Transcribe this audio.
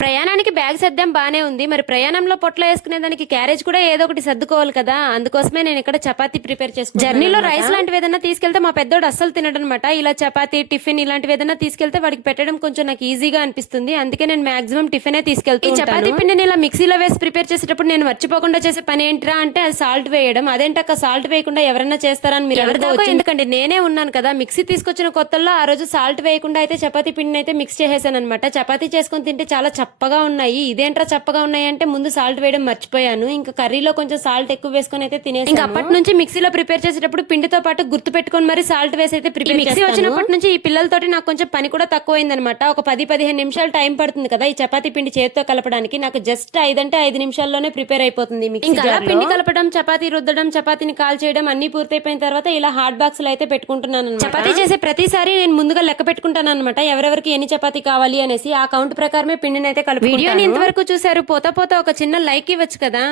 ప్రయాణానికి బ్యాగ్ సర్దాం బానే ఉంది. మరి ప్రయాణంలో పొట్లో వేసుకునే దానికి క్యారేజ్ కూడా ఏదో ఒకటి సర్దుకోవాలి కదా. అందుకోసమే నేను ఇక్కడ చపాతీ ప్రిపేర్ చేసుకున్నాను జర్నీలో రైస్ లాంటివి ఏదైనా తీసుకెళ్తే మా పెద్దోడు అస్సలు తినడనమాట. ఇలా చపాతీ టిఫిన్ ఇలాంటివి ఏదైనా తీసుకెళ్తే వాడికి పెట్టడం కొంచెం నాకు ఈజీగా అనిపిస్తుంది. అందుకే నేను మాక్సిమం టిఫినే తీసుకెళ్తాను ఈ చపాతీ పిండిని ఇలా మిక్సీలో వేసి ప్రిపేర్ చేసేటప్పుడు నేను మర్చిపోకుండా చేసే పని ఏంటిరా అంటే అది సాల్ట్ వేయడం. అదేంటక్క సాల్ట్ వేయకుండా ఎవరైనా చేస్తారా అని మీరు ఎవరిదాకా ఎందుకంటే నేనే ఉన్నాను కదా. మిక్సీ తీసుకొచ్చిన కొత్తల్లో ఆ రోజు సాల్ట్ వేయకుండా అయితే చపాతీ పిండిని అయితే మిక్స్ చేసేసాను అనమాట చపాతీ చేసుకొని తింటే చాలా చప్పగా ఉన్నాయి. ఇదేంట్రా చప్పగా ఉన్నాయి అంటే ముందు సాల్ట్ వేయడం మర్చిపోయాను. ఇంకా కర్రీలో కొంచెం సాల్ట్ ఎక్కువ వేసుకొని అయితే తినేసి ఇంకా అప్పటి నుంచి మిక్సీలో ప్రిపేర్ చేసేటప్పుడు పిండితో పాటు గుర్తు పెట్టుకొని మరి సాల్ట్ వేసి అయితే ప్రిపేర్ మిక్సీ వచ్చినప్పటి నుంచి ఈ పిల్లలతోటి నాకు కొంచెం పని కూడా తక్కువైందనమాట ఒక పది పదిహేను నిమిషాలు టైం పడుతుంది కదా ఈ చపాతీ పిండి చేతితో కలపడానికి. నాకు జస్ట్ ఐదంటే ఐదు నిమిషాల్లోనే ప్రిపేర్ అయిపోతుంది ఇంకా పిండి కలపడం చపాతీ రుద్దడం చపాతీని కాల్ చేయడం అన్ని పూర్తయిపోయిన తర్వాత ఇలా హాట్ బాక్స్లో అయితే పెట్టుకుంటున్నాను. చపాతీ చేసే ప్రతిసారి నేను ముందుగా లెక్క పెట్టుకుంటాను అనమాట ఎవరెవరికి ఎన్ని చపాతీ కావాలి అనేసి ఆ కౌంట్ ప్రకారమే పిండిని అయితే కలుపు వీడియోని ఇంతవరకు చూసారు పోతా పోతా ఒక చిన్న లైక్ ఇవ్వచ్చు కదా.